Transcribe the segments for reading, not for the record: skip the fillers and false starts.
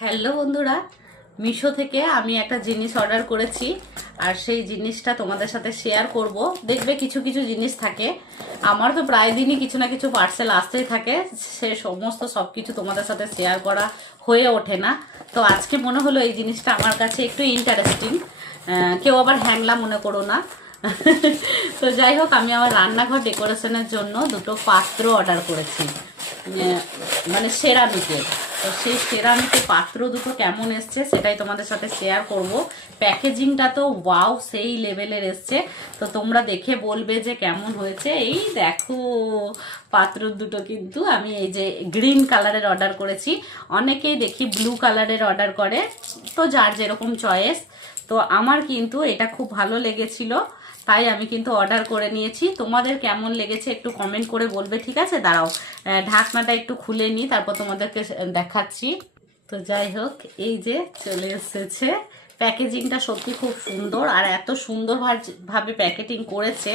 Hello বন্ধুরা, মিশো থেকে আমি একটা জিনিস অর্ডার করেছি আর সেই জিনিসটা তোমাদের সাথে শেয়ার করব। দেখবে কিছু কিছু জিনিস থাকে, আমার তো প্রায় দিনই কিছু না কিছু পার্সেল আসতেই থাকে, সে সমস্ত সব কিছু তোমাদের সাথে শেয়ার করা হয়ে ওঠে না। তো আজকে মনে হলো এই জিনিসটা আমার কাছে একটু ইন্টারেস্টিং, কেউ আবার হ্যাংলা মনে করো না। তো যাই হোক, আমি আমার রান্নাঘর ডেকোরেশনের জন্য দুটো পাত্র অর্ডার করেছি, মানে সেরামিকের। তো সেই সেরামিকের পাত্র দুটো কেমন এসছে সেটাই তোমাদের সাথে শেয়ার করব। প্যাকেজিংটা তো ওয়াও, সেই লেভেলের এসছে। তো তোমরা দেখে বলবে যে কেমন হয়েছে। এই দেখো পাত্র দুটো, কিন্তু আমি এই যে গ্রিন কালারের অর্ডার করেছি। অনেকেই দেখি ব্লু কালারের অর্ডার করে, তো যার যেরকম চয়েস। তো আমার কিন্তু এটা খুব ভালো লেগেছিল, তাই আমি কিন্তু অর্ডার করে নিয়েছি। তোমাদের কেমন লেগেছে একটু কমেন্ট করে বলবে, ঠিক আছে? দাঁড়াও, ঢাকনাটা একটু খুলে নিই, তারপর তোমাদেরকে দেখাচ্ছি। তো যাই হোক, এই যে চলে এসেছে। প্যাকেজিংটা সত্যি খুব সুন্দর, আর এত সুন্দরভাবে প্যাকেটিং করেছে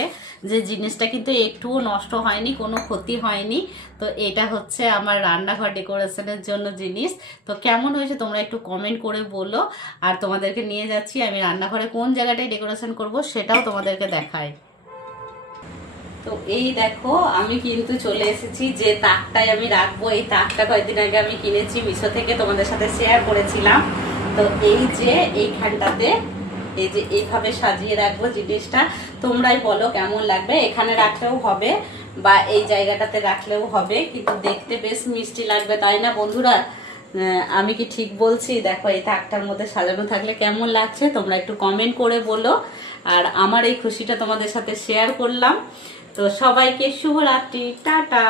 যে জিনিসটা কিন্তু একটুও নষ্ট হয়নি, কোনো ক্ষতি হয়নি। তো এটা হচ্ছে আমার রান্নাঘর ডেকোরেশনের জন্য জিনিস। তো কেমন হয়েছে তোমরা একটু কমেন্ট করে বলো। আর তোমাদেরকে নিয়ে যাচ্ছি আমি রান্নাঘরে কোন জায়গাটায় ডেকোরেশন করব সেটাও তোমাদেরকে দেখাই। তো এই দেখো, আমি কিন্তু চলে এসেছি যে তাকটায় আমি রাখবো। এই তাকটা কয়েকদিন আগে আমি কিনেছি মিশো থেকে, তোমাদের সাথে শেয়ার করেছিলাম। তো এই যে এইখানটাতে এই যে এইভাবে সাজিয়ে রাখবো জিনিসটা। তোমরাই বলো কেমন লাগবে। এখানে রাখলেও হবে বা এই জায়গাটাতে রাখলেও হবে, কিন্তু দেখতে বেশ মিষ্টি লাগবে, তাই না বন্ধুরা? আমি কি ঠিক বলছি? দেখো এই তাকটার মধ্যে সাজানো থাকলে কেমন লাগছে তোমরা একটু কমেন্ট করে বলো। আর আমার এই খুশিটা তোমাদের সাথে শেয়ার করলাম। তো সবাইকে শুভরাত্রি, টাটা।